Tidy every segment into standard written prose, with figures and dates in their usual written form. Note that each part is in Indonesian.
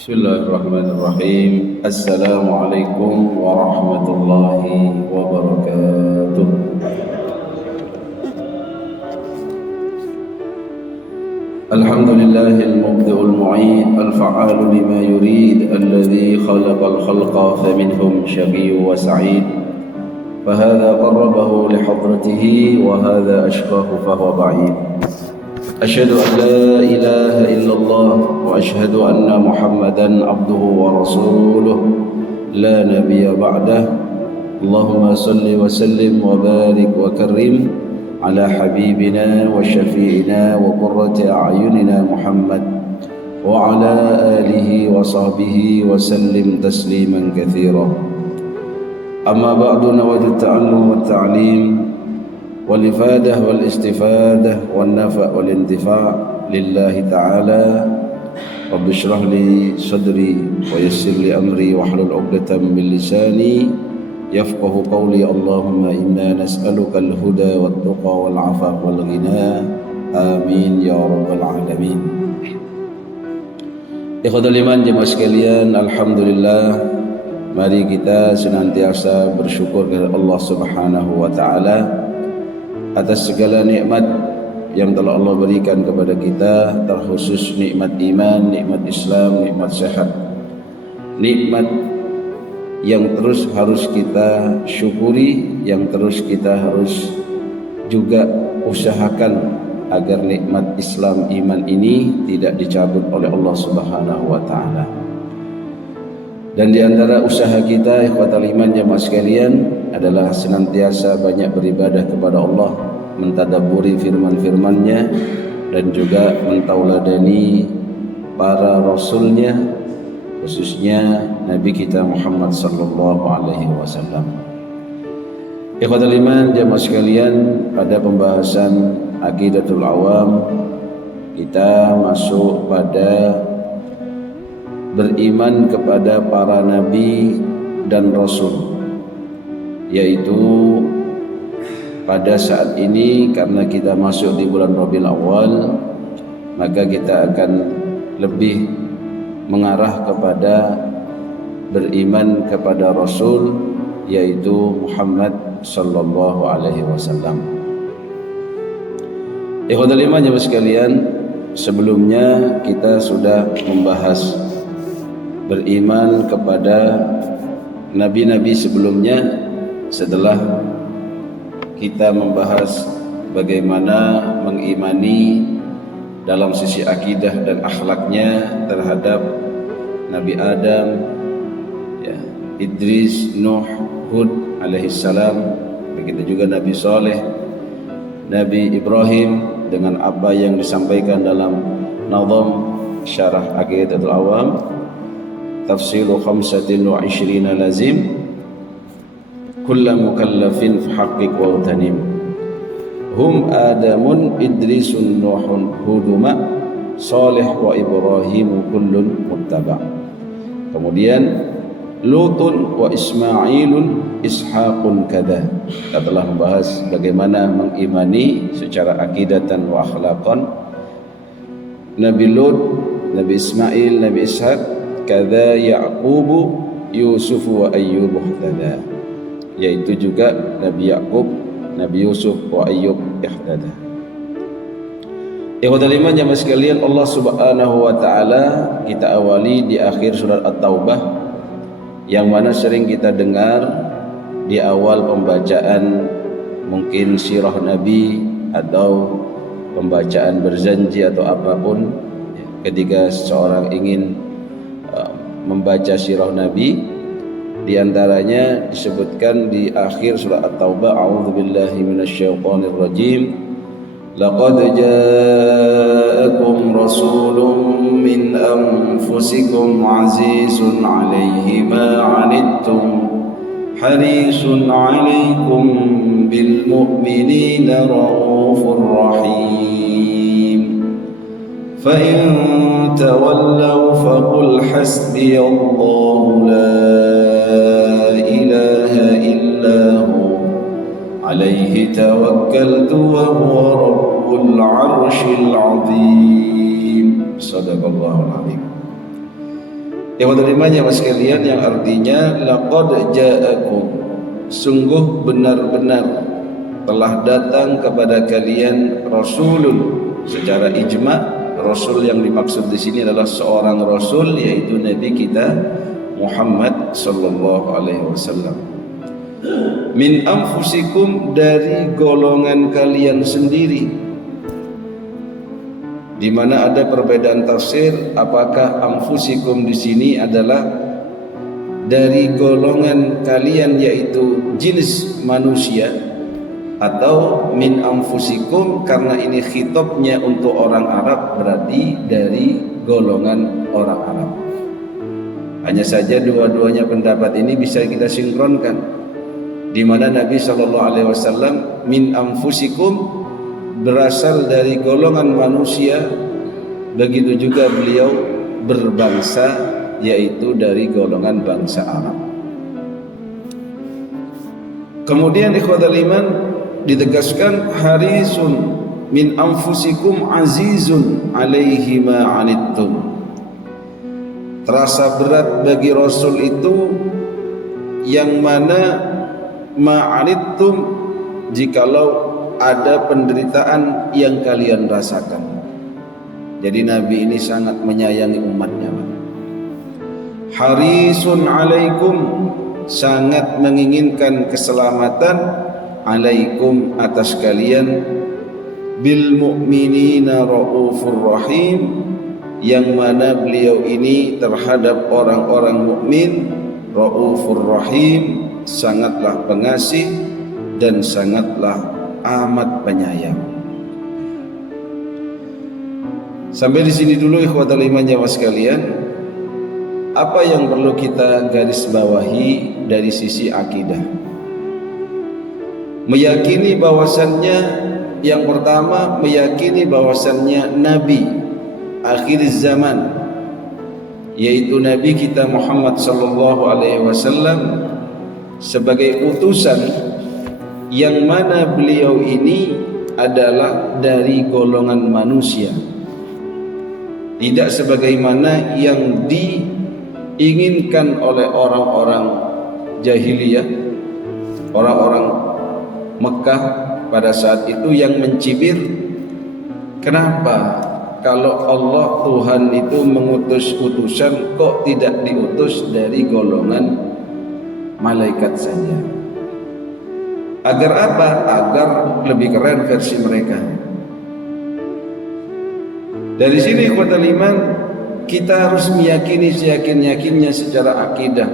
Bismillahirrahmanirrahim. Assalamualaikum warahmatullahi wabarakatuh. Alhamdulillahil mubdi'ul mu'id al-fa'alu lima yurid alladhi khalaqal khalqa faminhum syaqiyyun wa sa'id. Fahadha qarrabahu lihadratihi wa hadha ashqahu fahuwa ba'id. أشهد أن لا إله إلا الله وأشهد أن محمدا عبده ورسوله لا نبي بعده اللهم صل وسلم وبارك وكرم على حبيبنا وشفيعنا وقرة أعيننا محمد وعلى آله وصحبه وسلم تسليما كثيرا. أما بعد نود التعلم والتعليم والإفادة والاستفادة والنفع والانتفاع لله تعالى. رب اشرح لي صدري ويسر لي أمري واحلل عقدة من لساني يفقه قولي. اللهم إنا نسألك الهدى والتقى والعفاف والغنى آمين يا رب العالمين. Ikhwatul iman jemaah sekalian, alhamdulillah, mari kita senantiasa bersyukur kepada Allah Subhanahu wa taala atas segala nikmat yang telah Allah berikan kepada kita, terkhusus nikmat iman, nikmat Islam, nikmat sehat, nikmat yang terus harus kita syukuri, yang terus kita harus juga usahakan agar nikmat Islam iman ini tidak dicabut oleh Allah Subhanahu wa taala. Dan di antara usaha kita, ikhwatal iman jemaah sekalian, adalah senantiasa banyak beribadah kepada Allah, mentadabburi firman-firman-Nya, dan juga mentauladani para rasulnya, khususnya Nabi kita Muhammad sallallahu alaihi wasallam. Ikhwatul iman jemaah sekalian, pada pembahasan Aqidatul Awam kita masuk pada beriman kepada para nabi dan rasul, yaitu pada saat ini karena kita masuk di bulan Rabiul Awal, maka kita akan lebih mengarah kepada beriman kepada Rasul, yaitu Muhammad sallallahu alaihi wasallam. Ikhwatul iman jemaah sekalian, sebelumnya kita sudah membahas beriman kepada nabi-nabi sebelumnya. Setelah kita membahas bagaimana mengimani dalam sisi akidah dan akhlaknya terhadap Nabi Adam, Idris, Nuh, Hud alaihissalam, begitu juga Nabi Saleh, Nabi Ibrahim, dengan apa yang disampaikan dalam Nazam Syarah Aqidatul Awam, Tafsiru 25 lazim kulla mukallafin fahaqqiq wa utanim hum Adamun Idrisun Nuhun Huduma Salih wa Ibrahim kullun muttaba. Kemudian Lutun wa Ismailun Ishaqun kada. Kita telah membahas bagaimana mengimani secara akidatan wa akhlaqan Nabi Lut, Nabi Ismail, Nabi Ishaq, kada Ya'qubu Yusuf wa Ayyub ihtada, yaitu juga Nabi Ya'qub, Nabi Yusuf wa Ayyub ihtada. Ikhwatul iman jemaah sekalian, Allah Subhanahu wa taala kita awali di akhir surat At-Taubah, yang mana sering kita dengar di awal pembacaan mungkin sirah Nabi atau pembacaan berjanji atau apapun, ketika seseorang ingin membaca sirah Nabi, di antaranya disebutkan di akhir surah At-Taubah, a'udzubillahi minasyaitonir rajim, laqad ja'akum rasulun min anfusikum azizun 'alaihi ma 'anittum harisun 'alaikum bil mu'minina raufur rahim fa in tawallaw faqul hasbiyallahu la ilaha illa hu alaihi tawakkaltu wa huwa rabbul arshil azim. Sadaqallahul azim. Ikhwatul iman ya sekalian, yang artinya laqad ja'akum, sungguh benar-benar telah datang kepada kalian rasulun. Secara ijma, rasul yang dimaksud di sini adalah seorang rasul, yaitu Nabi kita Muhammad sallallahu alaihi wasallam. Min anfusikum, dari golongan kalian sendiri. Di mana ada perbedaan tafsir, apakah anfusikum di sini adalah dari golongan kalian yaitu jenis manusia, atau min anfusikum karena ini khitabnya untuk orang Arab, berarti dari golongan orang Arab. Hanya saja dua-duanya pendapat ini bisa kita sinkronkan, di mana Nabi sallallahu alaihi wasallam min anfusikum berasal dari golongan manusia, begitu juga beliau berbangsa, yaitu dari golongan bangsa Arab. Kemudian ikhwatul iman ditegaskan harisun min anfusikum azizun alaihi ma anittum. Terasa berat bagi Rasul itu yang mana ma anittum, jikalau ada penderitaan yang kalian rasakan. Jadi Nabi ini sangat menyayangi umatnya. Harisun alaikum, sangat menginginkan keselamatan, alaikum atas kalian, bil mu'minina raufur rahim, yang mana beliau ini terhadap orang-orang mukmin raufur rahim, sangatlah pengasih dan sangatlah amat penyayang. Sampai di sini dulu ikhwatul iman jamaah sekalian. Apa yang perlu kita garis bawahi dari sisi akidah? Meyakini bahwasannya, yang pertama meyakini bahwasannya Nabi akhir zaman, yaitu Nabi kita Muhammad sallallahu alaihi wasallam, sebagai utusan yang mana beliau ini adalah dari golongan manusia, tidak sebagaimana yang diinginkan oleh orang-orang jahiliyah, orang-orang Mekah pada saat itu yang mencibir, kenapa kalau Allah Tuhan itu mengutus utusan kok tidak diutus dari golongan malaikat saja? Agar apa? Agar lebih keren versi mereka. Dari sini ikhwatul iman, kita harus meyakini seyakin-yakinnya secara akidah.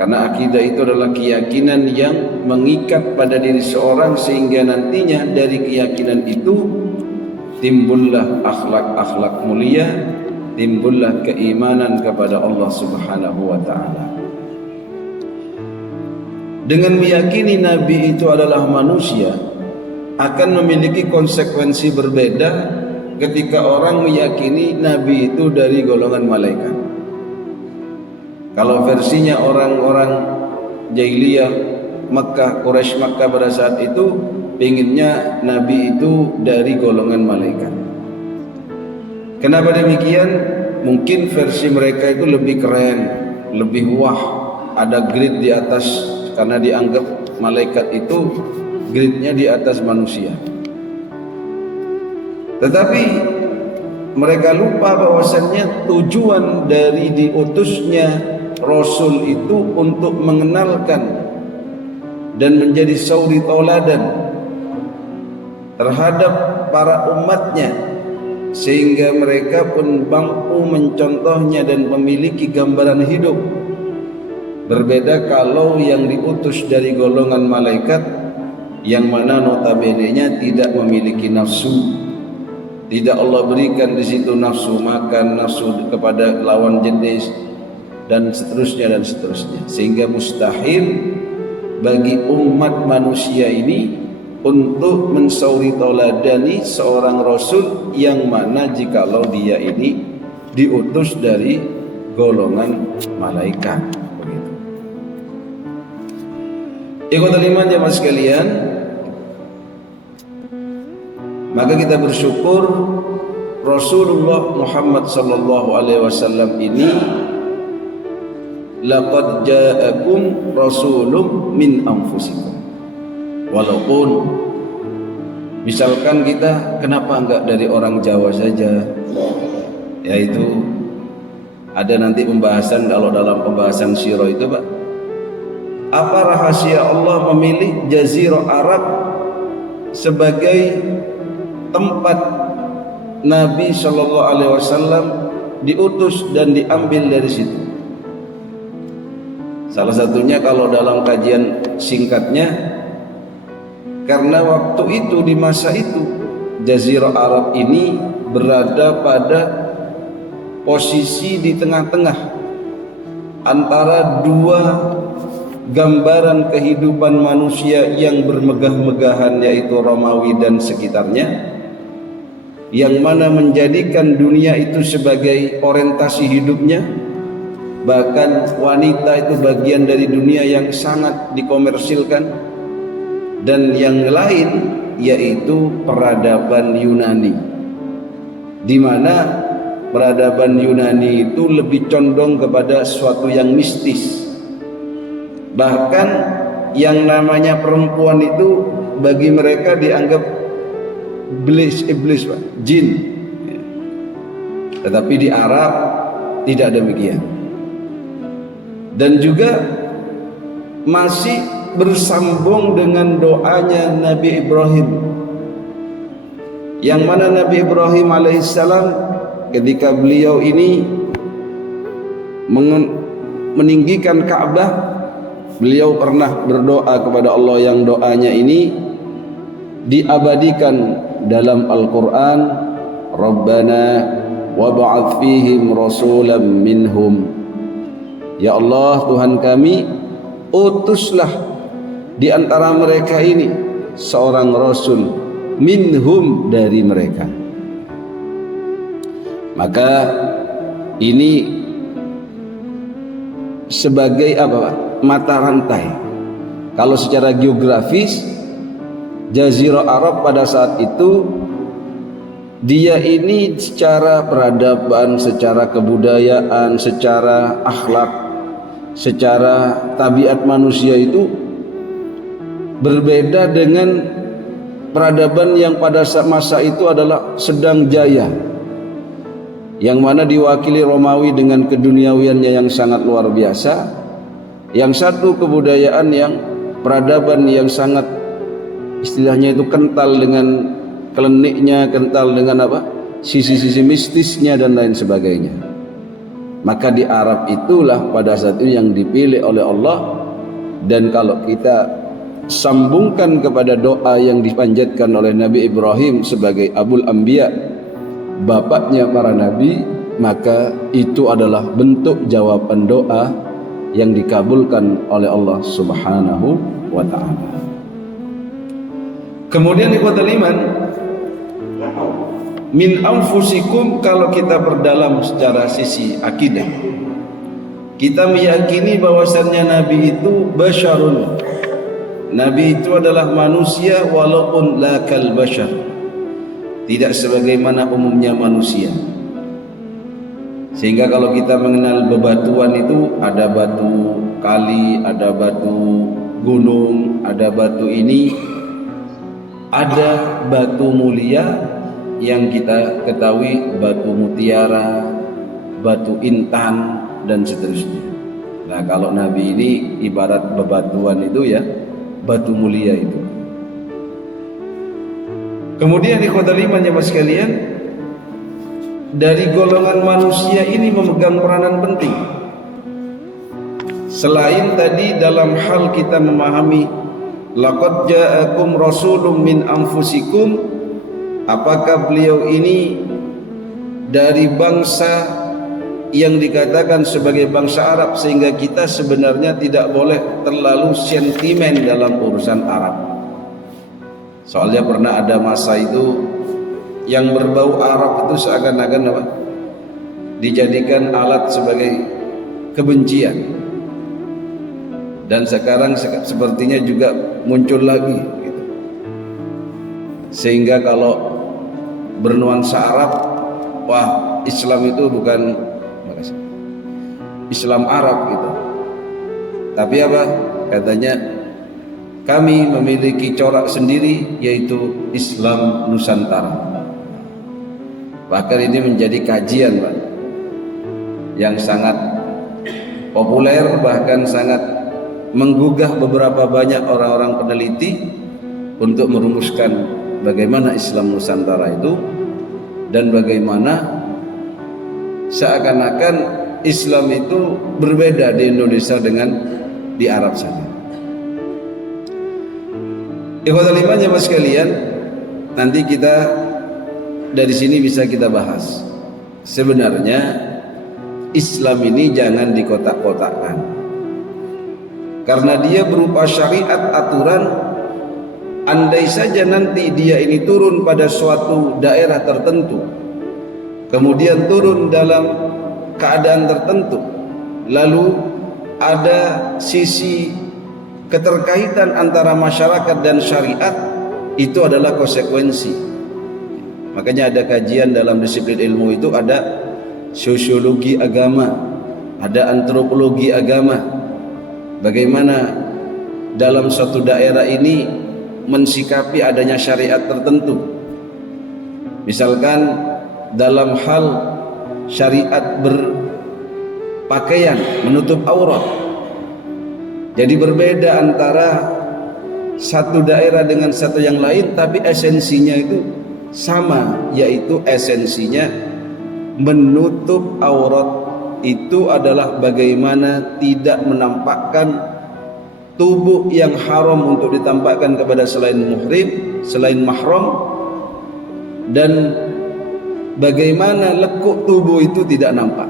Karena akidah itu adalah keyakinan yang mengikat pada diri seorang, sehingga nantinya dari keyakinan itu timbullah akhlak-akhlak mulia, timbullah keimanan kepada Allah Subhanahu wa taala. Dengan meyakini Nabi itu adalah manusia, akan memiliki konsekuensi berbeda ketika orang meyakini Nabi itu dari golongan malaikat. Kalau versinya orang-orang jahiliyah Mekah, Quraisy Mekah pada saat itu pinginnya Nabi itu dari golongan malaikat. Kenapa demikian? Mungkin versi mereka itu lebih keren, lebih wah, ada grade di atas, karena dianggap malaikat itu grade-nya di atas manusia. Tetapi mereka lupa bahwasannya tujuan dari diutusnya Rasul itu untuk mengenalkan dan menjadi sauri tauladan terhadap para umatnya, sehingga mereka pun mampu mencontohnya dan memiliki gambaran hidup. Berbeda kalau yang diutus dari golongan malaikat, yang mana notabene-nya tidak memiliki nafsu. Tidak Allah berikan di situ nafsu makan, nafsu kepada lawan jenis, dan seterusnya dan seterusnya. Sehingga mustahil bagi umat manusia ini untuk mensauri tauladani seorang rasul yang mana jikalau dia ini diutus dari golongan malaikat. Ikhwatul iman jamaah sekalian, maka kita bersyukur Rasulullah Muhammad sallallahu alaihi wasallam ini laqad ja'akum rasulun min anfusikum. Walaupun misalkan kita, kenapa enggak dari orang Jawa saja, yaitu ada nanti pembahasan, kalau dalam pembahasan sirah itu Pak, apa rahasia Allah memilih Jazirah Arab sebagai tempat Nabi Shallallahu Alaihi Wasallam diutus dan diambil dari situ. Salah satunya kalau dalam kajian singkatnya, karena waktu itu, di masa itu, Jazirah Arab ini berada pada posisi di tengah-tengah antara dua gambaran kehidupan manusia yang bermegah-megahan, yaitu Romawi dan sekitarnya, yang mana menjadikan dunia itu sebagai orientasi hidupnya. Bahkan wanita itu bagian dari dunia yang sangat dikomersilkan. Dan yang lain yaitu peradaban Yunani, di mana peradaban Yunani itu lebih condong kepada sesuatu yang mistis. Bahkan yang namanya perempuan itu bagi mereka dianggap iblis Pak, jin. Tetapi di Arab tidak demikian. Dan juga masih bersambung dengan doanya Nabi Ibrahim, yang mana Nabi Ibrahim alaihissalam ketika beliau ini meninggikan Ka'bah, beliau pernah berdoa kepada Allah yang doanya ini diabadikan dalam Al-Quran. Rabbana wab'ath fihim rasulam minhum. Ya Allah, Tuhan kami, utuslah di antara mereka ini seorang rasul, minhum, dari mereka. Maka ini sebagai apa Pak? Mata rantai. Kalau secara geografis, Jazirah Arab pada saat itu, dia ini secara peradaban, secara kebudayaan, secara akhlak, secara tabiat manusia itu berbeda dengan peradaban yang pada masa itu adalah sedang jaya, yang mana diwakili Romawi dengan keduniawiannya yang sangat luar biasa, yang satu kebudayaan yang peradaban yang sangat istilahnya itu kental dengan kliniknya, kental dengan apa, sisi-sisi mistisnya dan lain sebagainya. Maka di Arab itulah pada saat itu yang dipilih oleh Allah. Dan kalau kita sambungkan kepada doa yang dipanjatkan oleh Nabi Ibrahim sebagai Abul Anbiya, bapaknya para nabi, maka itu adalah bentuk jawaban doa yang dikabulkan oleh Allah Subhanahu wa ta'ala. Kemudian ikhwatul iman, min anfusikum, kalau kita berdalam secara sisi akidah, kita meyakini bahwasannya Nabi itu basyarun. Nabi itu adalah manusia, walaupun la kal basyar, tidak sebagaimana umumnya manusia. Sehingga kalau kita mengenal bebatuan itu, ada batu kali, ada batu gunung, ada batu ini, ada batu mulia yang kita ketahui, batu mutiara, batu intan, dan seterusnya. Nah, kalau Nabi ini ibarat bebatuan itu ya, batu mulia itu. Kemudian ikhwatul iman ya mas sekalian, dari golongan manusia ini memegang peranan penting. Selain tadi dalam hal kita memahami laqad ja'akum rasulun min anfusikum, apakah beliau ini dari bangsa yang dikatakan sebagai bangsa Arab, sehingga kita sebenarnya tidak boleh terlalu sentimen dalam urusan Arab. Soalnya pernah ada masa itu yang berbau Arab itu seakan-akan apa? Dijadikan alat sebagai kebencian. Dan sekarang sepertinya juga muncul lagi gitu. Sehingga kalau bernuansa Arab, wah Islam itu bukan Islam Arab gitu. Tapi apa? Katanya kami memiliki corak sendiri, yaitu Islam Nusantara. Bahkan ini menjadi kajian, Pak, yang sangat populer, bahkan sangat menggugah beberapa banyak orang-orang peneliti untuk merumuskan bagaimana Islam Nusantara itu, dan bagaimana seakan-akan Islam itu berbeda di Indonesia dengan di Arab sana. Ikhwatul iman jemaah sekalian, nanti kita dari sini bisa kita bahas. Sebenarnya Islam ini jangan dikotak-kotakkan, karena dia berupa syariat, aturan. Andai saja nanti dia ini turun pada suatu daerah tertentu, kemudian turun dalam keadaan tertentu, lalu ada sisi keterkaitan antara masyarakat dan syariat, itu adalah konsekuensi. Makanya ada kajian dalam disiplin ilmu itu, ada sosiologi agama, ada antropologi agama. Bagaimana dalam suatu daerah ini mensikapi adanya syariat tertentu. Misalkan dalam hal syariat berpakaian, menutup aurat. Jadi berbeda antara satu daerah dengan satu yang lain, tapi esensinya itu sama, yaitu esensinya menutup aurat itu adalah bagaimana tidak menampakkan tubuh yang haram untuk ditampakkan kepada selain muhrim, selain mahram, dan bagaimana lekuk tubuh itu tidak nampak.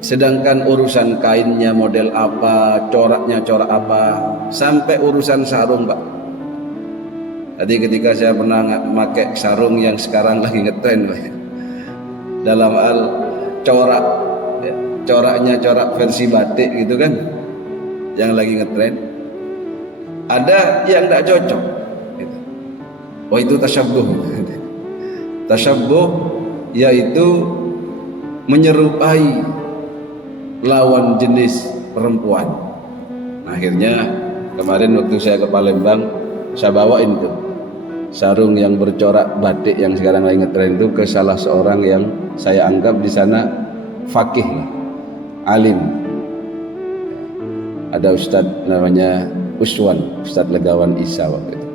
Sedangkan urusan kainnya model apa, coraknya corak apa, sampai urusan sarung, Pak. Tadi ketika saya pernah pakai sarung yang sekarang lagi ngetren, Pak, dalam hal corak, ya, coraknya corak versi batik gitu kan, yang lagi ngetren. Ada yang tidak cocok gitu. Oh, itu tasyabbuh. Tasyabbuh yaitu menyerupai lawan jenis perempuan. Akhirnya kemarin waktu saya ke Palembang, saya bawain tuh sarung yang bercorak batik yang sekarang lagi ngetren itu ke salah seorang yang saya anggap di sana fakih, alim. Ada Ustadz namanya Uswan, Ustadz Legawan Isa waktu itu.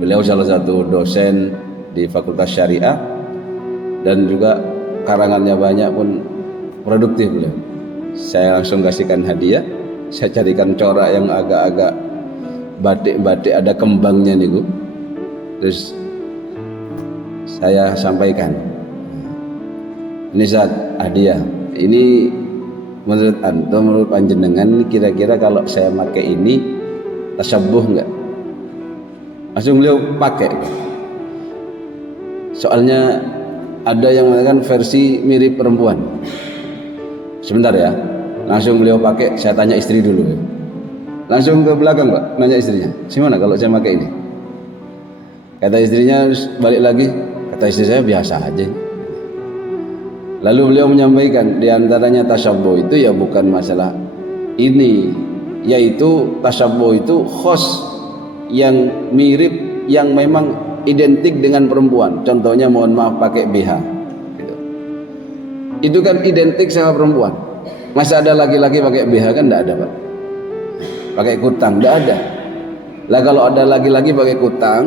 Beliau salah satu dosen di Fakultas Syariah dan juga karangannya banyak pun produktif beliau. Saya langsung kasihkan hadiah, saya carikan corak yang agak-agak batik-batik ada kembangnya nih Bu. Terus saya sampaikan, ini saat hadiah, ini menurut antum, menurut panjenengan kira-kira kalau saya pakai ini tasyabbuh enggak? Langsung beliau pakai. Soalnya ada yang mengatakan versi mirip perempuan. Sebentar ya, langsung beliau pakai. Saya tanya istri dulu. Langsung ke belakang Pak, nanya istrinya, gimana kalau saya pakai ini? Kata istrinya balik lagi, kata istri saya biasa aja. Lalu beliau menyampaikan diantaranya tasyabbuh itu ya bukan masalah ini, yaitu tasyabbuh itu khos yang mirip, yang memang identik dengan perempuan. Contohnya mohon maaf pakai BH gitu. Itu kan identik sama perempuan. Masa ada laki-laki pakai BH? Kan tidak ada Pak. Pakai kutang tidak ada. Lah kalau ada laki-laki pakai kutang,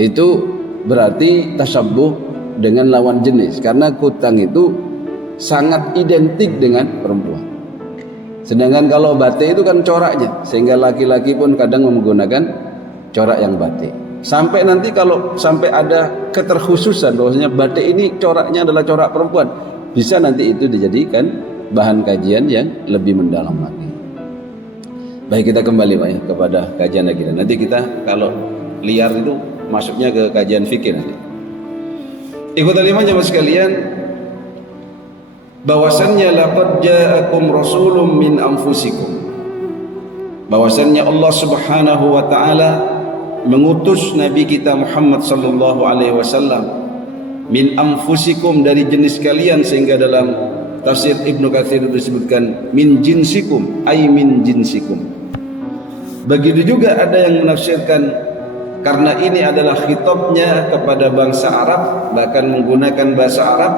itu berarti tasyabbuh dengan lawan jenis, karena kutang itu sangat identik dengan perempuan. Sedangkan kalau batik itu kan coraknya, sehingga laki-laki pun kadang menggunakan corak yang batik. Sampai nanti kalau sampai ada keterkhususan bahwasanya batik ini coraknya adalah corak perempuan, bisa nanti itu dijadikan bahan kajian yang lebih mendalam lagi. Baik, kita kembali Pak ya kepada kajian lagi. Nanti kita kalau liar itu masuknya ke kajian fikih nanti. Ikhwatul iman jemaah sekalian, bahwasannya laqad ja'akum rasulun min anfusikum, bahwasannya Allah Subhanahu wa taala mengutus nabi kita Muhammad sallallahu alaihi wasallam min anfusikum, dari jenis kalian, sehingga dalam tafsir Ibnu Katsir disebutkan min jinsikum, ay min jinsikum. Begitu juga ada yang menafsirkan karena ini adalah khitabnya kepada bangsa Arab, bahkan menggunakan bahasa Arab,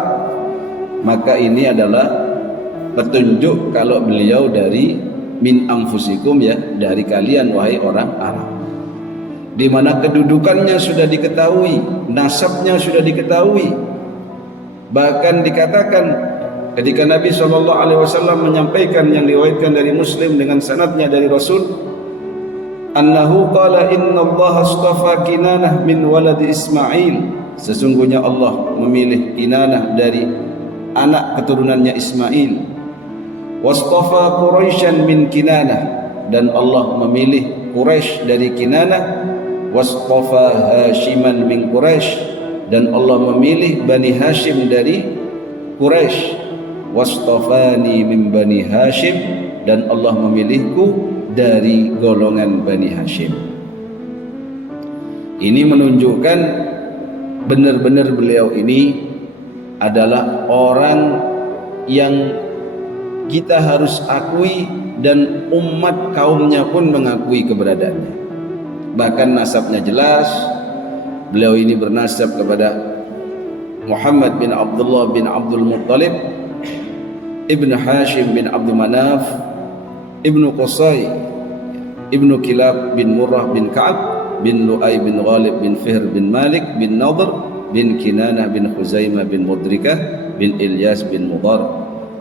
maka ini adalah petunjuk kalau beliau dari min anfusikum, ya, dari kalian wahai orang Arab, di mana kedudukannya sudah diketahui, nasabnya sudah diketahui. Bahkan dikatakan ketika Nabi SAW menyampaikan yang diriwayatkan dari Muslim dengan sanadnya dari Rasul, annahu qala inna Allah astafa Kinanah min waladi Ismail, sesungguhnya Allah memilih Kinanah dari anak keturunannya Ismail. Wastafa Quraisyan min Kinanah, dan Allah memilih Quraisy dari Kinanah. Wastafa Hashiman min Quraisy, dan Allah memilih Bani Hashim dari Quraisy. Wastafani min Bani Hashim, dan Allah memilihku dari golongan Bani Hashim. Ini menunjukkan benar-benar beliau ini adalah orang yang kita harus akui, dan umat kaumnya pun mengakui keberadaannya. Bahkan nasabnya jelas, beliau ini bernasab kepada Muhammad bin Abdullah bin Abdul Muttalib, Ibn Hashim bin Abdul Manaf, Ibnu Qusay, Ibnu Kilab bin Murrah bin Ka'ab bin Lu'ay bin Ghalib bin Fihr bin Malik bin Nadhr bin Kinanah bin Khuzaimah bin Mudrikah bin Ilyas bin Mudar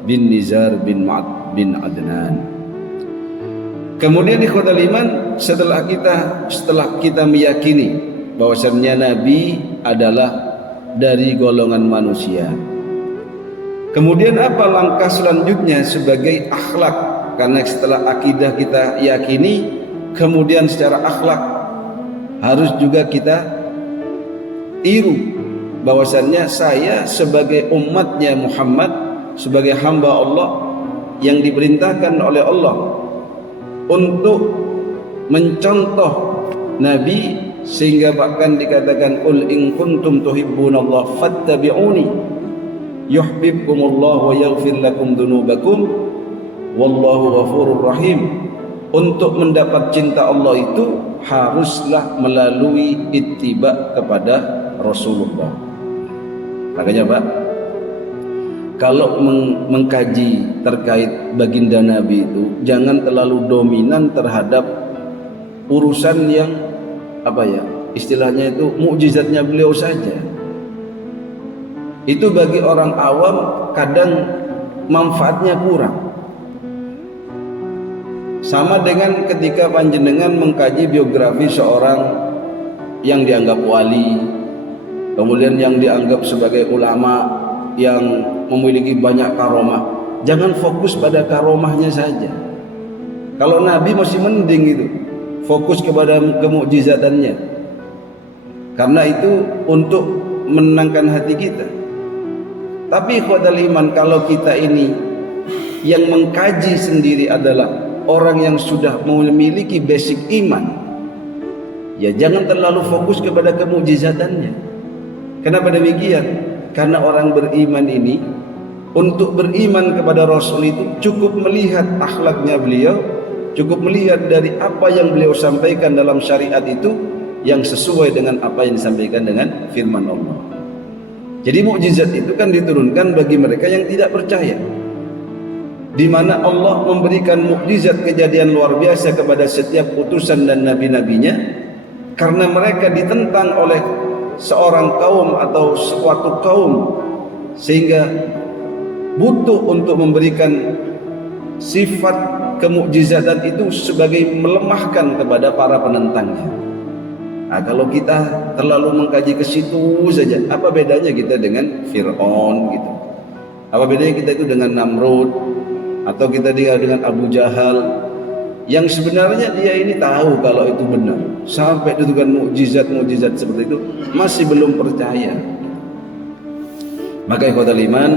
bin Nizar bin Ma'ad bin Adnan. Kemudian ikhwatal iman, setelah kita meyakini bahwasannya Nabi adalah dari golongan manusia, kemudian apa langkah selanjutnya sebagai akhlak? Karena setelah akidah kita yakini, kemudian secara akhlak harus juga kita tiru bahwasannya saya sebagai umatnya Muhammad, sebagai hamba Allah yang diperintahkan oleh Allah untuk mencontoh Nabi, sehingga bahkan dikatakan qul in kuntum tuhibbunallaha fattabi'uni yuhibbukumullah wa yaghfir lakum dzunubakum wallahu ghafurur rahim. Untuk mendapat cinta Allah itu haruslah melalui ittiba kepada Rasulullah. Makanya Pak, kalau mengkaji terkait baginda Nabi itu jangan terlalu dominan terhadap urusan yang istilahnya itu mukjizatnya beliau saja. Itu bagi orang awam kadang manfaatnya kurang. Sama dengan ketika panjenengan mengkaji biografi seorang yang dianggap wali, kemudian yang dianggap sebagai ulama yang memiliki banyak karomah, jangan fokus pada karomahnya saja. Kalau Nabi masih mending itu, fokus kepada kemukjizatannya, karena itu untuk menenangkan hati kita. Tapi ikhwatal iman, kalau kita ini yang mengkaji sendiri adalah orang yang sudah memiliki basic iman, ya jangan terlalu fokus kepada kemukjizatannya. Kenapa demikian? Karena orang beriman ini, untuk beriman kepada Rasul itu cukup melihat akhlaknya beliau, cukup melihat dari apa yang beliau sampaikan dalam syariat itu yang sesuai dengan apa yang disampaikan dengan firman Allah. Jadi mukjizat itu kan diturunkan bagi mereka yang tidak percaya, di mana Allah memberikan mukjizat kejadian luar biasa kepada setiap utusan dan nabi-nabinya, karena mereka ditentang oleh seorang kaum atau suatu kaum, sehingga butuh untuk memberikan sifat kemukjizatan itu sebagai melemahkan kepada para penentangnya. Nah, kalau kita terlalu mengkaji ke situ saja, apa bedanya kita dengan Fir'aun gitu? Apa bedanya kita itu dengan Namrud? Atau kita dengan Abu Jahal, yang sebenarnya dia ini tahu kalau itu benar, sampai dengan mukjizat-mukjizat seperti itu masih belum percaya. Maka ikhwatal iman,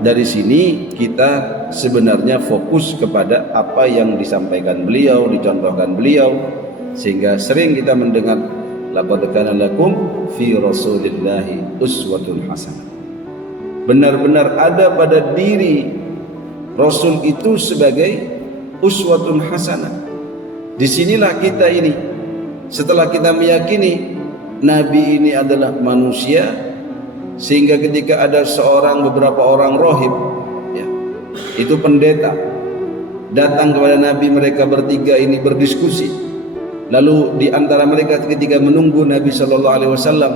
dari sini kita sebenarnya fokus kepada apa yang disampaikan beliau, dicontohkan beliau, sehingga sering kita mendengar laqad kana lakum fi rasulillahi uswatun hasanah. Benar-benar ada pada diri Rasul itu sebagai uswatun hasanah. Disinilah kita ini, setelah kita meyakini Nabi ini adalah manusia, sehingga ketika ada beberapa orang rohib, ya, itu pendeta, datang kepada Nabi, mereka bertiga ini berdiskusi. Lalu di antara mereka ketika menunggu Nabi Shallallahu Alaihi Wasallam,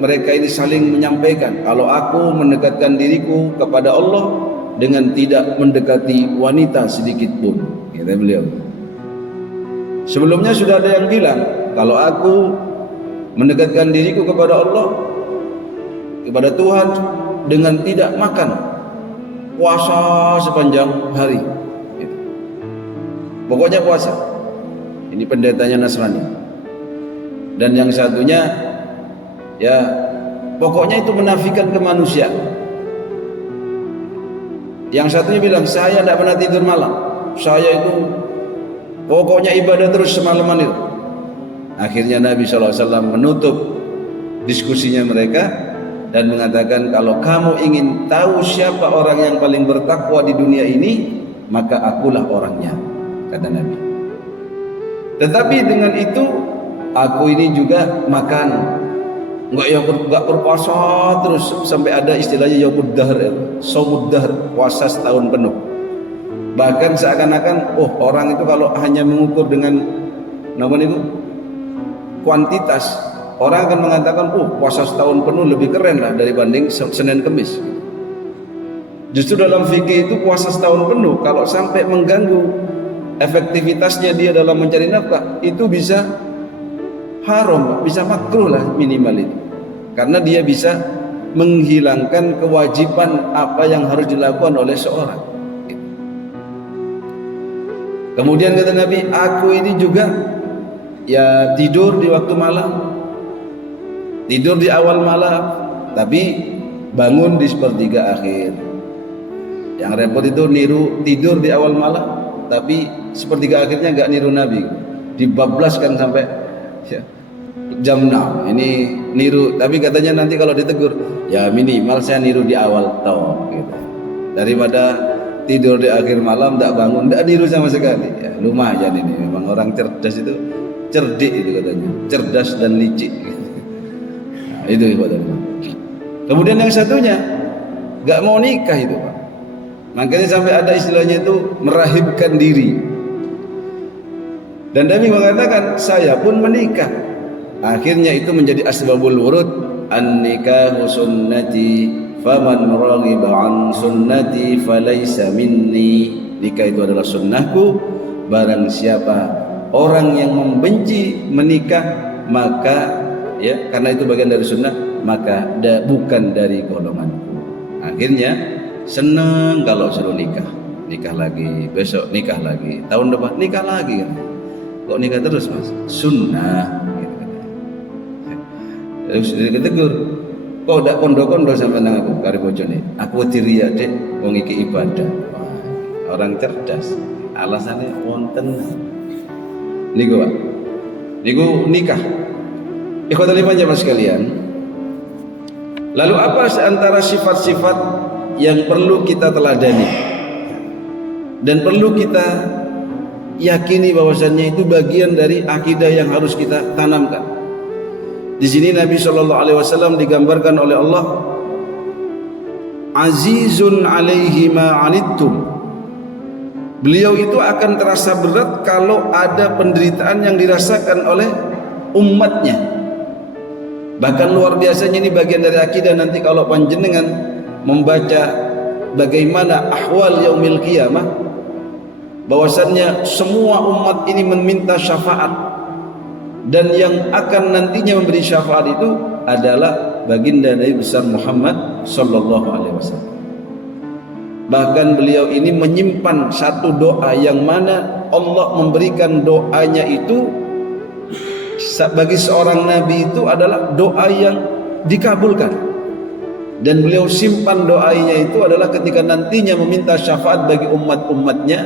mereka ini saling menyampaikan, kalau aku mendekatkan diriku kepada Allah dengan tidak mendekati wanita sedikit pun, kata beliau. Sebelumnya sudah ada yang bilang, kalau aku mendekatkan diriku kepada Allah, kepada Tuhan dengan tidak makan, puasa sepanjang hari, gitu. Pokoknya puasa. Ini pendetanya Nasrani. Dan yang satunya, ya pokoknya itu menafikan kemanusiaan. Yang satunya bilang, saya tidak pernah tidur malam, saya itu pokoknya ibadah terus semalaman itu. Akhirnya Nabi SAW menutup diskusinya mereka dan mengatakan, kalau kamu ingin tahu siapa orang yang paling bertakwa di dunia ini, maka akulah orangnya, kata Nabi. Tetapi dengan itu aku ini juga makan, enggak berpuasa terus sampai ada istilahnya yaumud dahr, shaumud dahr, puasa setahun penuh. Bahkan seakan-akan orang itu kalau hanya mengukur dengan kuantitas, orang akan mengatakan puasa setahun penuh lebih keren lah dibanding Senin Kemis. Justru dalam fikih itu puasa setahun penuh kalau sampai mengganggu efektivitasnya dia dalam mencari nafkah, itu bisa haram, bisa makruh lah minimal itu, karena dia bisa menghilangkan kewajiban apa yang harus dilakukan oleh seorang. Kemudian kata Nabi, aku ini juga ya tidur di waktu malam, tidur di awal malam, tapi bangun di sepertiga akhir. Yang repot itu niru tidur di awal malam, tapi sepertiga akhirnya nggak niru Nabi, dibablaskan sampai ya, jam 6. Ini niru, tapi katanya nanti kalau ditegur, ya minimal saya niru di awal toh, gitu. Daripada tidur di akhir malam tak bangun, tak niru sama sekali. Ya, lumayan ini. Memang orang cerdas itu cerdik itu katanya, cerdas dan licik. Nah, itu ibadah. Kemudian yang satunya nggak mau nikah itu, Pak. Makanya sampai ada istilahnya itu merahibkan diri. Dan Nabi mengatakan, saya pun menikah. Akhirnya itu menjadi asbabul wurud, an-nikahu sunnati faman raghiba an sunnati falaysa minni. Nikah itu adalah sunnahku, barang siapa orang yang membenci menikah, maka ya karena itu bagian dari sunnah, maka bukan dari golonganku. Akhirnya senang kalau suruh nikah lagi, besok nikah lagi, tahun depan nikah lagi kan. Kok nikah terus mas? Sunnah gitu kan. Terus ditegur, kok udah kondo-kondo sampai nang aku kari bojone, aku diriya dek wong iki ibadah. Wah, orang cerdas alasannya wonten niku Pak, niku nikah. Ikhwatul iman jamaah sekalian, lalu apa antara sifat-sifat yang perlu kita teladani dan perlu kita yakini bahwasannya itu bagian dari akidah yang harus kita tanamkan. Di sini Nabi Shallallahu Alaihi Wasallam digambarkan oleh Allah, azizun alaihi ma anittum. Beliau itu akan terasa berat kalau ada penderitaan yang dirasakan oleh umatnya. Bahkan luar biasanya ini bagian dari akidah. Nanti kalau panjenengan membaca bagaimana ahwal yaumil qiyamah, bahwasannya semua umat ini meminta syafaat, dan yang akan nantinya memberi syafaat itu adalah baginda Nabi besar Muhammad sallallahu alaihi wasallam. Bahkan beliau ini menyimpan satu doa yang mana Allah memberikan doanya itu bagi seorang nabi itu adalah doa yang dikabulkan, dan beliau simpan doanya itu adalah ketika nantinya meminta syafaat bagi umat-umatnya,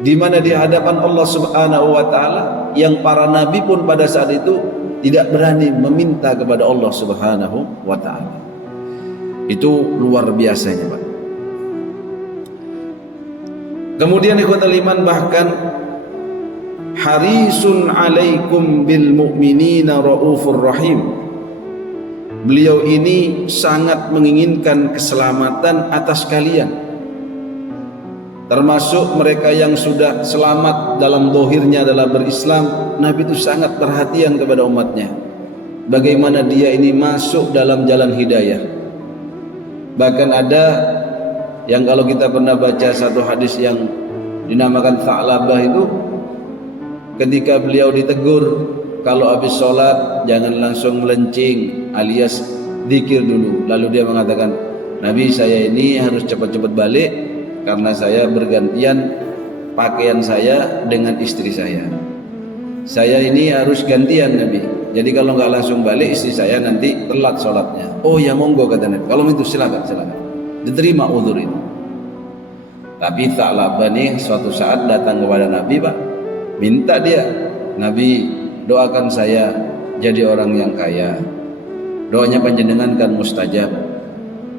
di mana di hadapan Allah Subhanahu wa taala yang para nabi pun pada saat itu tidak berani meminta kepada Allah Subhanahu wa taala. Itu luar biasanya, Pak. Kemudian ikhwatul iman, bahkan harisun alaikum bil mu'minina raufur rahim. Beliau ini sangat menginginkan keselamatan atas kalian, termasuk mereka yang sudah selamat dalam dohirnya dalam berislam. Nabi itu sangat perhatian kepada umatnya, bagaimana dia ini masuk dalam jalan hidayah. Bahkan ada yang kalau kita pernah baca satu hadis yang dinamakan Tha'labah itu, ketika beliau ditegur kalau habis sholat jangan langsung melencing alias zikir dulu. Lalu dia mengatakan, Nabi, saya ini harus cepat-cepat balik karena saya bergantian pakaian saya dengan istri saya. Saya ini harus gantian Nabi. Jadi kalau nggak langsung balik istri saya nanti telat sholatnya. Oh ya monggo kata Nabi. Kalau itu silakan. Diterima uzur itu. Tapi Tha'labah nih suatu saat datang kepada Nabi, Pak, minta dia, Nabi doakan saya jadi orang yang kaya. Doanya panjenengan kan mustajab.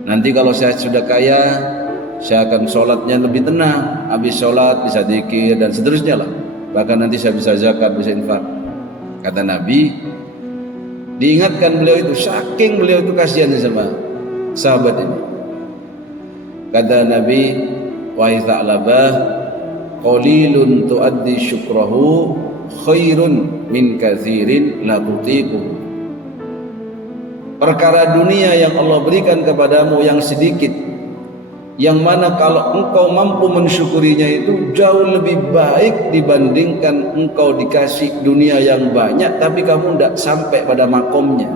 Nanti kalau saya sudah kaya, saya akan sholatnya lebih tenang. Habis sholat bisa zikir dan seterusnya lah. Bahkan nanti saya bisa zakat, bisa infak. Kata Nabi, diingatkan beliau itu, saking beliau itu kasihannya sama sahabat ini. Kata Nabi, wahai Tha'labah, qalilun tuaddi syukrahu khairun min katsirin la tutiqu. Perkara dunia yang Allah berikan kepadamu yang sedikit, yang mana kalau engkau mampu mensyukurinya itu jauh lebih baik dibandingkan engkau dikasih dunia yang banyak tapi kamu tidak sampai pada makomnya.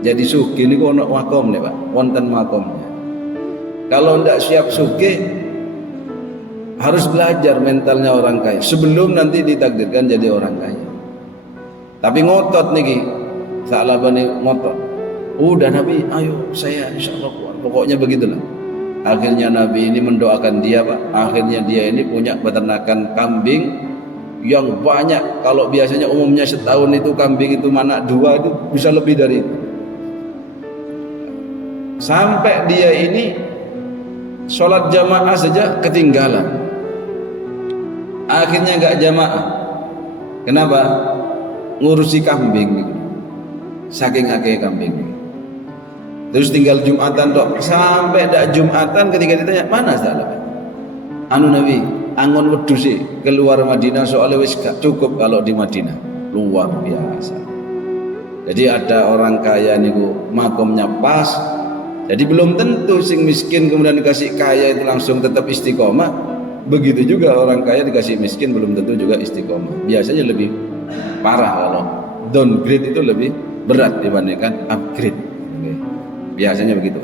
Jadi sugih ini kok makom nih Pak, wonten makomnya. Kalau tidak siap sugih, harus belajar mentalnya orang kaya sebelum nanti ditakdirkan jadi orang kaya. Tapi ngotot nih Tha'labah nih ngotot. Udah Nabi, ayo saya insyaallah kuat. Pokoknya begitulah. Akhirnya Nabi ini mendoakan dia, Pak. Akhirnya dia ini punya peternakan kambing yang banyak. Kalau biasanya umumnya setahun itu kambing itu mana 2 itu bisa lebih dari itu. Sampai dia ini sholat jamaah saja ketinggalan. Akhirnya enggak jamaah. Kenapa? Ngurusi kambing. Saking akeh kambing. Terus tinggal Jumatan dok. Sampai dak Jumatan ketika ditanya, mana Tha'labah? Anu Nabi, angon wedhus sih keluar Madinah soalnya wis gak cukup kalau di Madinah. Luar biasa. Jadi ada orang kaya niku makomnya pas. Jadi belum tentu sing miskin kemudian dikasih kaya itu langsung tetap istiqomah. Begitu juga orang kaya dikasih miskin belum tentu juga istiqomah. Biasanya lebih parah kalau downgrade itu lebih berat dibandingkan upgrade. Okay. Biasanya begitu.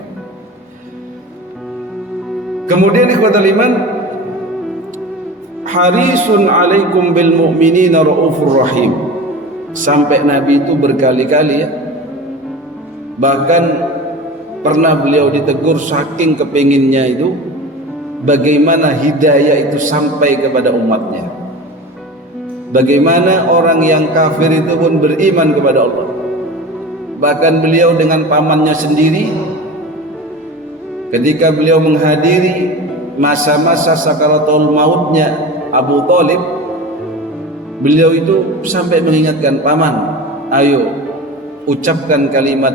Kemudian ikhwatul iman, harisun alaikum bil mu'minina raufur rahim. Sampai Nabi itu berkali-kali ya, bahkan pernah beliau ditegur saking kepinginnya itu bagaimana hidayah itu sampai kepada umatnya, bagaimana orang yang kafir itu pun beriman kepada Allah. Bahkan beliau dengan pamannya sendiri ketika beliau menghadiri masa-masa sakaratul mautnya Abu Thalib, beliau itu sampai mengingatkan, paman, ayo ucapkan kalimat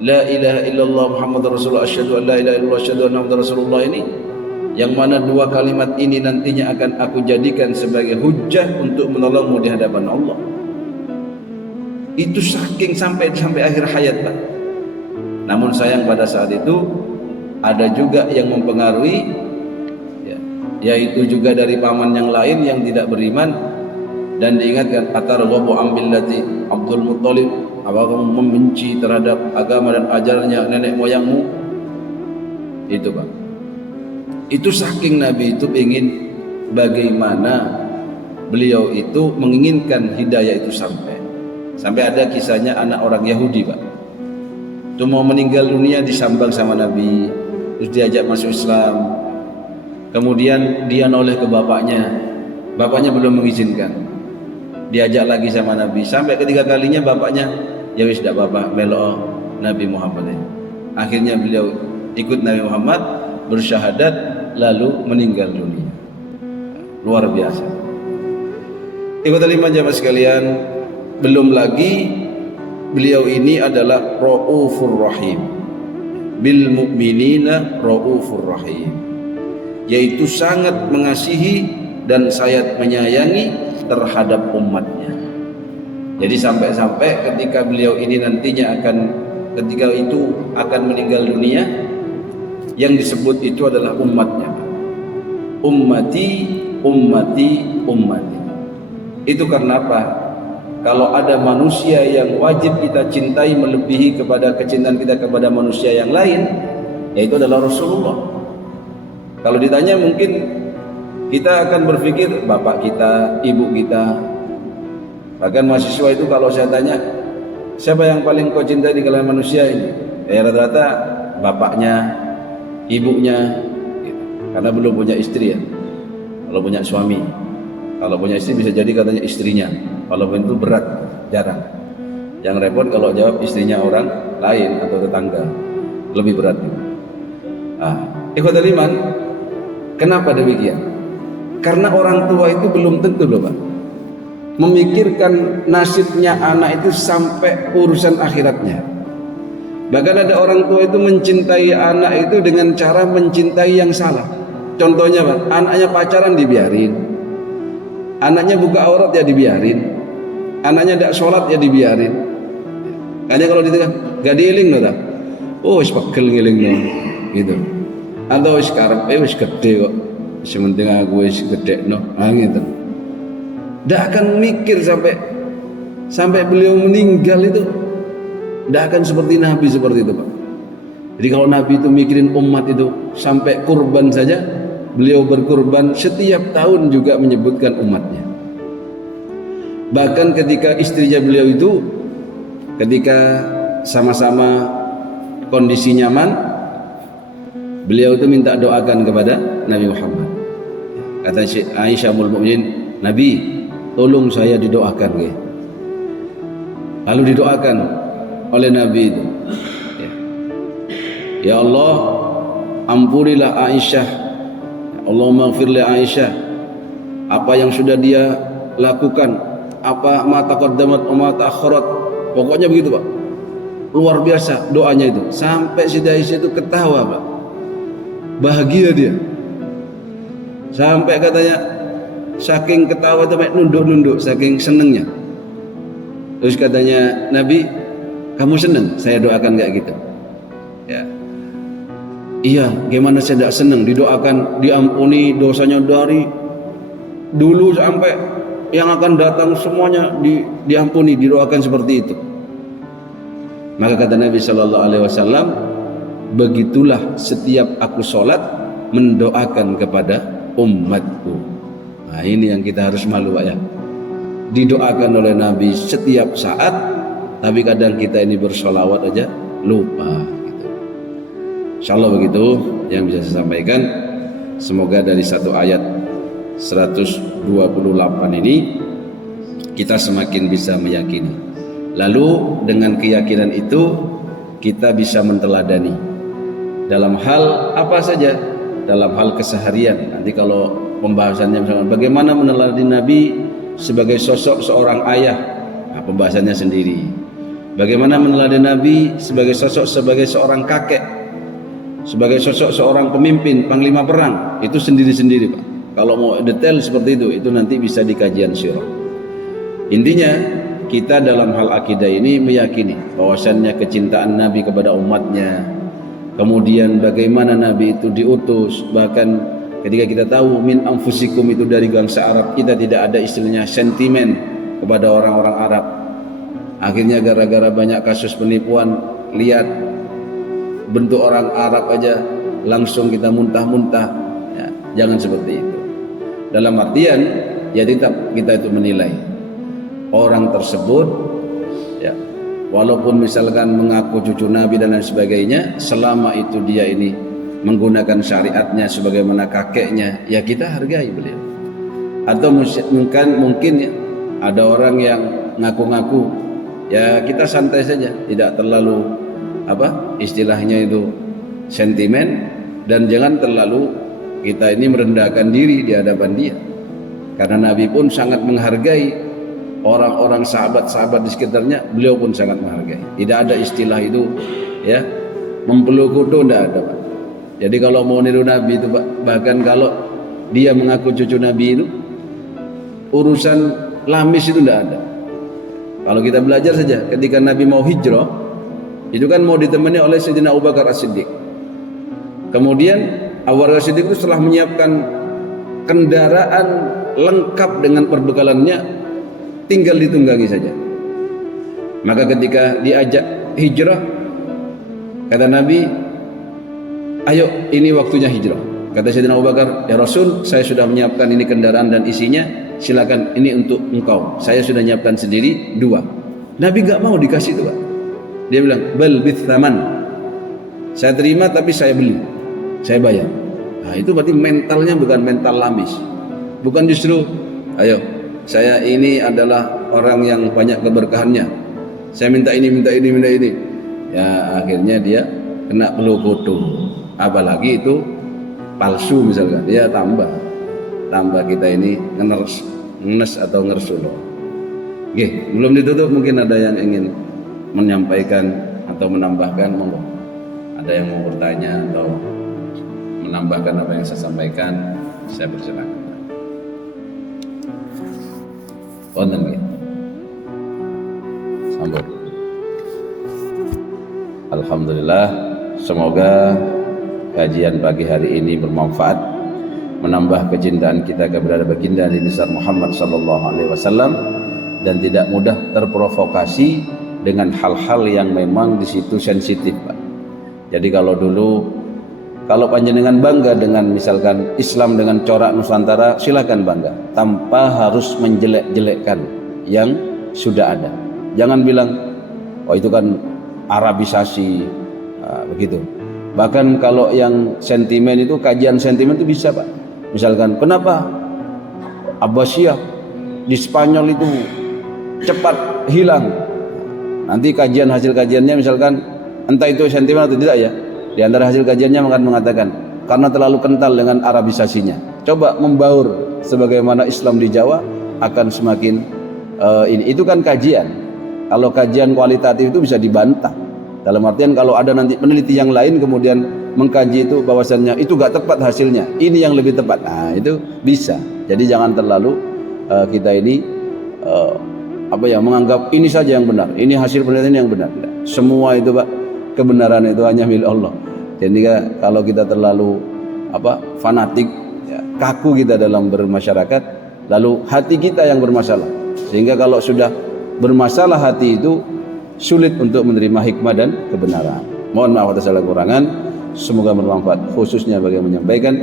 la ilaha illallah Muhammadur Rasulullah, asyhadu an la ilaha illallah asyhadu anna Muhammadar Rasulullah ini, yang mana 2 kalimat ini nantinya akan aku jadikan sebagai hujjah untuk menolongmu di hadapan Allah. Itu saking sampai akhir hayat Pak. Namun sayang pada saat itu ada juga yang mempengaruhi ya, yaitu juga dari paman yang lain yang tidak beriman dan diingatkan, atarghabu am billati Abdul Muttalib, apakah kamu membenci terhadap agama dan ajarannya nenek moyangmu? Itu Pak. Itu saking Nabi itu ingin bagaimana beliau itu menginginkan hidayah itu sampai ada kisahnya anak orang Yahudi Pak, itu mau meninggal dunia disambang sama Nabi, terus diajak masuk Islam, kemudian dia noleh ke bapaknya belum mengizinkan, diajak lagi sama Nabi, sampai ketiga kalinya bapaknya, ya wis tidak apa-apa, melo Nabi Muhammad. Akhirnya beliau ikut Nabi Muhammad, bersyahadat, lalu meninggal dunia. luar biasa. Ikhwatal iman jamaah sekalian, belum lagi beliau ini adalah Raufur Rahim, bil mu'minina Raufur Rahim, yaitu sangat mengasihi dan sangat menyayangi terhadap umatnya. Jadi sampai-sampai ketika beliau ini nantinya ketika itu akan meninggal dunia, yang disebut itu adalah umatnya. Ummati, ummati, ummati. Itu karena apa? Kalau ada manusia yang wajib kita cintai melebihi kepada kecintaan kita kepada manusia yang lain, yaitu adalah Rasulullah. Kalau ditanya mungkin kita akan berpikir bapak kita, ibu kita. Bahkan mahasiswa itu kalau saya tanya, siapa yang paling kau cintai di kalangan manusia ini? Rata-rata bapaknya, ibunya, gitu. Karena belum punya istri ya. Kalau punya suami, kalau punya istri bisa jadi katanya istrinya. Kalau itu berat, jarang. Yang repot kalau jawab istrinya orang lain atau tetangga, lebih berat. Ikhwatul iman, kenapa demikian? Karena orang tua itu belum tentu loh Pak memikirkan nasibnya anak itu sampai urusan akhiratnya. Bahkan ada orang tua itu mencintai anak itu dengan cara mencintai yang salah. Contohnya Pak, anaknya pacaran dibiarin, anaknya buka aurat ya dibiarin, anaknya tidak sholat ya dibiarin. Kayaknya kalau ditanya gak diiling loh tak? Oh wis pegel ngiling loh gitu. Atau wis karep wis gede kok, sementing aku wis gede no, gitu. Tidak akan mikir sampai beliau meninggal itu. Tidak akan seperti Nabi seperti itu Pak. Jadi kalau Nabi itu mikirin umat itu sampai kurban saja, beliau berkurban setiap tahun juga menyebutkan umatnya. Bahkan ketika istrinya beliau itu ketika sama-sama kondisi nyaman, beliau itu minta doakan kepada Nabi Muhammad. Kata Aisyah ummul mukminin, Nabi tolong saya didoakan ya. Lalu didoakan oleh Nabi itu, ya Allah ampunilah Aisyah, Allahumma ighfir li Aisyah, apa yang sudah dia lakukan, apa ma taqaddamat wa ma ta'akhkharat, pokoknya begitu Pak. Luar biasa doanya itu, sampai Siti Aisyah itu ketawa Pak, bahagia dia, sampai katanya saking ketawa sampai nunduk-nunduk saking senengnya. Terus katanya Nabi, kamu seneng saya doakan kayak gitu ya? Iya, gimana saya tidak seneng didoakan diampuni dosanya dari dulu sampai yang akan datang semuanya diampuni, didoakan seperti itu. Maka kata Nabi Shallallahu Alaihi Wasallam, begitulah setiap aku sholat mendoakan kepada umatku. Nah ini yang kita harus malu Pak ya, didoakan oleh Nabi setiap saat, tapi kadang kita ini bersolawat aja lupa gitu. Insyaallah begitu yang bisa saya sampaikan. Semoga dari satu ayat 128 ini kita semakin bisa meyakini. Lalu dengan keyakinan itu kita bisa menteladani dalam hal apa saja, dalam hal keseharian. Nanti kalau pembahasannya misalkan bagaimana meneladani Nabi sebagai sosok seorang ayah, nah, pembahasannya sendiri. Bagaimana meneladani Nabi sebagai sosok sebagai seorang kakek, sebagai sosok seorang pemimpin, panglima perang, itu sendiri-sendiri Pak. Kalau mau detail seperti itu nanti bisa di kajian sirah. Intinya kita dalam hal akidah ini meyakini bahwasannya kecintaan Nabi kepada umatnya, kemudian bagaimana Nabi itu diutus, bahkan ketika kita tahu min anfusikum itu dari bangsa Arab, kita tidak ada istilahnya sentimen kepada orang-orang Arab. Akhirnya gara-gara banyak kasus penipuan, lihat bentuk orang Arab aja langsung kita muntah-muntah ya, jangan seperti itu. Dalam artian ya tetap kita itu menilai orang tersebut ya, walaupun misalkan mengaku cucu Nabi dan lain sebagainya, selama itu dia ini menggunakan syariatnya sebagaimana kakeknya, ya kita hargai beliau. Atau mungkin ya, ada orang yang ngaku-ngaku, ya kita santai saja, tidak terlalu istilahnya itu sentimen, dan jangan terlalu kita ini merendahkan diri di hadapan dia. Karena Nabi pun sangat menghargai orang-orang sahabat-sahabat di sekitarnya, beliau pun sangat menghargai. Tidak ada istilah itu ya mempeluk kutu, tidak ada Pak. Jadi kalau mau niru Nabi itu Pak, bahkan kalau dia mengaku cucu Nabi itu, urusan lamis itu tidak ada. Kalau kita belajar saja ketika Nabi mau hijrah, itu kan mau ditemani oleh Sayyidina Abu Bakar As-Siddiq. Kemudian Abu Bakar As-Siddiq itu setelah menyiapkan kendaraan lengkap dengan perbekalannya, tinggal ditunggangi saja. Maka ketika diajak hijrah, kata Nabi, ayo ini waktunya hijrah. Kata Sayyidina Abu Bakar, ya Rasul, saya sudah menyiapkan ini kendaraan dan isinya, silakan ini untuk engkau. Saya sudah menyiapkan sendiri 2. Nabi gak mau dikasih itu Pak. Dia bilang, bal bithaman. Saya terima tapi saya beli, saya bayar. Nah itu berarti mentalnya bukan mental lamis. Bukan justru, ayo saya ini adalah orang yang banyak keberkahannya, saya minta ini, minta ini, minta ini. Ya akhirnya dia kena pelukutu. Apalagi itu palsu misalkan, dia tambah kita ini ngenes atau ngersulo. Oke, belum ditutup, mungkin ada yang ingin menyampaikan atau menambahkan, monggo. Ada yang mau bertanya atau menambahkan apa yang saya sampaikan, saya persilakan. Wonten nggih. Sambut. Alhamdulillah, semoga kajian pagi hari ini bermanfaat, menambah kecintaan kita kepada baginda Nabi besar Muhammad sallallahu alaihi wasallam, dan tidak mudah terprovokasi dengan hal-hal yang memang di situ sensitif, Pak. Jadi kalau panjenengan bangga dengan misalkan Islam dengan corak Nusantara, silakan bangga, tanpa harus menjelek-jelekkan yang sudah ada. Jangan bilang, oh itu kan Arabisasi, begitu. Bahkan kalau yang sentimen itu, kajian sentimen itu bisa Pak. Misalkan, kenapa Abbasiyah di Spanyol itu cepat hilang? Nanti hasil kajiannya misalkan, entah itu sentimen atau tidak ya, di antara hasil kajiannya akan mengatakan karena terlalu kental dengan Arabisasinya. Coba membaur sebagaimana Islam di Jawa akan semakin ini. Itu kan kajian. Kalau kajian kualitatif itu bisa dibantah. Dalam artian kalau ada nanti peneliti yang lain kemudian mengkaji itu bahwasannya itu gak tepat hasilnya, ini yang lebih tepat. Nah itu bisa. Jadi jangan terlalu kita ini menganggap ini saja yang benar, ini hasil penelitian yang benar. Semua itu Pak, kebenaran itu hanya milik Allah. Jadi kalau kita terlalu fanatik, ya, kaku kita dalam bermasyarakat, lalu hati kita yang bermasalah. Sehingga kalau sudah bermasalah hati itu sulit untuk menerima hikmah dan kebenaran. Mohon maaf atas segala kekurangan, semoga bermanfaat, khususnya bagi yang menyampaikan.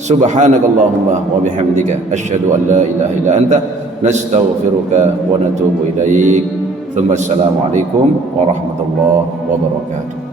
Subhanakallahumma wa bihamdika asyhadu an la ilaha illa anta nastaghfiruka wa natubu ilaik. Assalamualaikum warahmatullahi wabarakatuh.